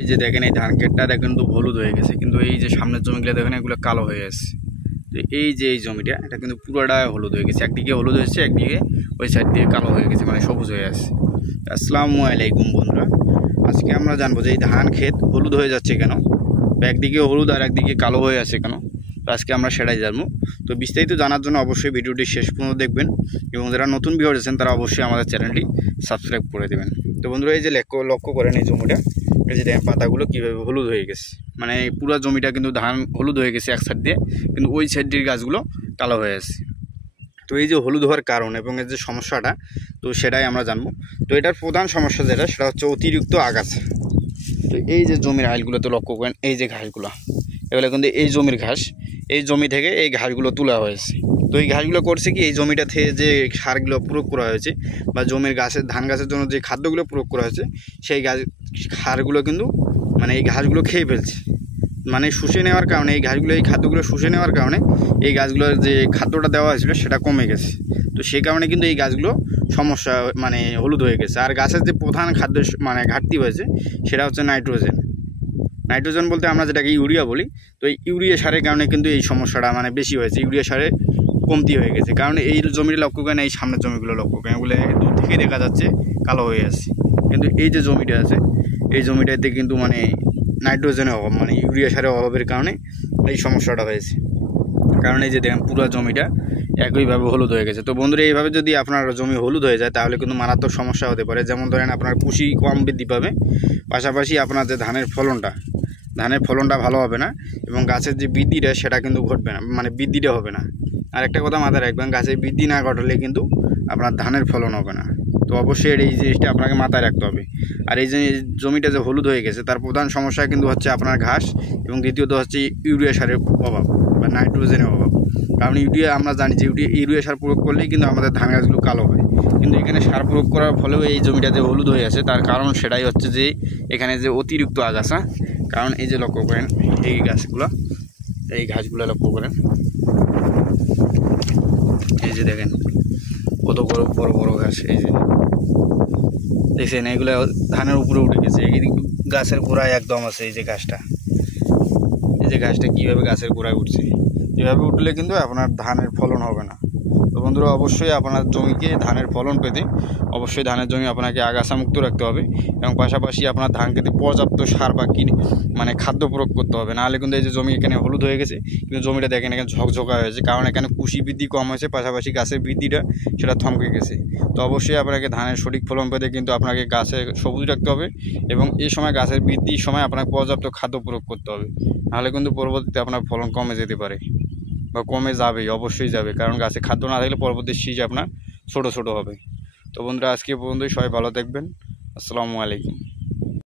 এই যে দেখেন এই ধান ক্ষেতটা দেখেন তো হলুদ হয়ে গেছে, কিন্তু এই যে সামনের জমিগুলো দেখেন এগুলো কালো হয়ে গেছে। তো এই যে এই জমিটা এটা কিন্তু পুরোটা হলুদ হয়ে গেছে, একদিকে হলুদ হয়েছে একদিকে ওই সাইড দিয়ে কালো হয়ে গেছে, মানে সবুজ হয়ে আছে। আসসালামু আলাইকুম বন্ধুরা, আজকে আমরা জানবো যে এই ধান ক্ষেত হলুদ হয়ে যাচ্ছে কেন, একদিকে হলুদ আর একদিকে কালো হয়ে আছে কেন। তো আজকে আমরা সেটাই জানবো। তো বিস্তারিত জানার জন্য অবশ্যই ভিডিওটি শেষ পর্যন্ত দেখবেন, এবং যারা নতুন ভিউয়ার আছেন তারা অবশ্যই আমাদের চ্যানেলটি সাবস্ক্রাইব করে দেবেন। তো বন্ধুরা এই যে লক্ষ্য করেন এই জমিটা, এই যে দেখেন পাতাগুলো কীভাবে হলুদ হয়ে গেছে, মানে পুরো জমিটা কিন্তু ধান হলুদ হয়ে গেছে এক সাইড দিয়ে, কিন্তু ওই সাইডের গাছগুলো কালো হয়ে আছে। তো এই যে হলুদ হওয়ার কারণ এবং এর যে সমস্যাটা, তো সেটাই আমরা জানবো। তো এটার প্রধান সমস্যা যেটা, সেটা হচ্ছে অতিরিক্ত আগাছা। তো এই যে জমির আইলগুলোতে লক্ষ্য করেন, এই যে ঘাসগুলো, এগুলো কিন্তু এই জমির ঘাস, এই জমি থেকে এই ঘাসগুলো তোলা হয়েছে। তো এই ঘাসগুলো করছে কি, এই জমিটা থেকে যে সারগুলো প্রয়োগ করা হয়েছে বা জমির গাছের ধান গাছের জন্য যে খাদ্যগুলো প্রয়োগ করা হয়েছে, সেই সারগুলো কিন্তু মানে এই ঘাসগুলো খেয়ে ফেলছে, মানে শুষে নেওয়ার কারণে এই ঘাসগুলো এই খাদ্যগুলো শুষে নেওয়ার কারণে এই গাছগুলোর যে খাদ্যটা দেওয়া হয়েছিল সেটা কমে গেছে। তো সেই কারণে কিন্তু এই গাছগুলো সমস্যা মানে হলুদ হয়ে গেছে। আর গাছের যে প্রধান খাদ্য মানে ঘাটতি হয়েছে সেটা হচ্ছে নাইট্রোজেন বলতে আমরা যেটাকে ইউরিয়া বলি। তো এই ইউরিয়া সারের কারণে কিন্তু এই সমস্যাটা মানে বেশি হয়েছে, ইউরিয়া সারে কমতি হয়ে গেছে। কারণ এই জমিটা লক্ষ্য করেন, এই সামনের জমিগুলো লক্ষ্য করেন, এগুলো দূর থেকে দেখা যাচ্ছে কালো হয়ে আছে, কিন্তু এই যে জমিটা আছে এই জমিটাতে কিন্তু মানে নাইট্রোজেনের অভাব, মানে ইউরিয়া সারের অভাবের কারণে এই সমস্যাটা হয়েছে। কারণ এই যে দেখেন পুরো জমিটা একইভাবে হলুদ হয়ে গেছে। তো বন্ধুরা এইভাবে যদি আপনার জমি হলুদ হয়ে যায় তাহলে কিন্তু মারাত্মক সমস্যা হতে পারে। যেমন ধরেন আপনার কুশি কম বৃদ্ধি পাবে, পাশাপাশি আপনার যে ধানের ফলনটা ভালো হবে না, এবং গাছের যে বৃদ্ধিটা সেটা কিন্তু ঘটবে না, মানে বৃদ্ধিটা হবে না। আর একটা কথা মাথায় রাখবেন, গাছের বৃদ্ধি না ঘটালে কিন্তু আপনার ধানের ফলন হবে না। তো অবশ্যই এই জিনিসটা আপনাকে মাথায় রাখতে হবে। আর এই যে জমিটা যে হলুদ হয়ে গেছে তার প্রধান সমস্যা কিন্তু হচ্ছে আপনার ঘাস, এবং দ্বিতীয়ত হচ্ছে ইউরিয়া সারের অভাব বা নাইট্রোজেনের অভাব। কারণ আমরা জানি যে ইউরিয়া সার প্রয়োগ করলেই কিন্তু আমাদের ধান গাছগুলো কালো হয়, কিন্তু এখানে সার প্রয়োগ করার ফলেও এই জমিটা যে হলুদ হয়ে আছে তার কারণ সেটাই হচ্ছে যে এখানে যে অতিরিক্ত আগাছা। কারণ এই যে লক্ষ্য করেন এই গাছগুলো, এই ঘাসগুলো লক্ষ্য করেন, এই যে দেখেন কত বড় বড় ঘাস, এই যে দেখছেন এগুলো ধানের উপরে উঠে গেছে। এই গাছের গোড়ায় একদম আছে এই যে ঘাসটা, কীভাবে গাছের গোড়ায় উঠছে, এভাবে উঠলে কিন্তু আপনার ধানের ফলন হবে না। তো বন্ধুরা অবশ্যই আপনার জমিকে ধানের ফলন পেতে অবশ্যই ধানের জমি আপনাকে আগাছা মুক্ত রাখতে হবে, এবং পাশাপাশি আপনার ধান খেতে পর্যাপ্ত সার বা মানে খাদ্য প্রয়োগ করতে হবে। নাহলে কিন্তু এই যে জমি এখানে হলুদ হয়ে গেছে, কিন্তু জমিটা দেখেন এখানে ঝকঝকা হয়েছে, কারণ এখানে কুশি বৃদ্ধি কম হয়েছে, পাশাপাশি গাছের বৃদ্ধিটা সেটা থমকে গেছে। তো অবশ্যই আপনাকে ধানের সঠিক ফলন পেতে কিন্তু আপনাকে গাছে সবুজ রাখতে হবে, এবং এই সময় গাছের বৃদ্ধির সময় আপনাকে পর্যাপ্ত খাদ্য প্রয়োগ করতে হবে। নাহলে কিন্তু পরবর্তীতে আপনার ফলন কমে যেতে পারে বা কমে যাবে, অবশ্যই যাবে, কারণ গাছে খাদ্য না থাকলে পরবর্তী শীষ আপনার ছোটো হবে। তো বন্ধুরা আজকে পর্যন্তই, সবাই ভালো থাকবেন। আসসালামু আলাইকুম।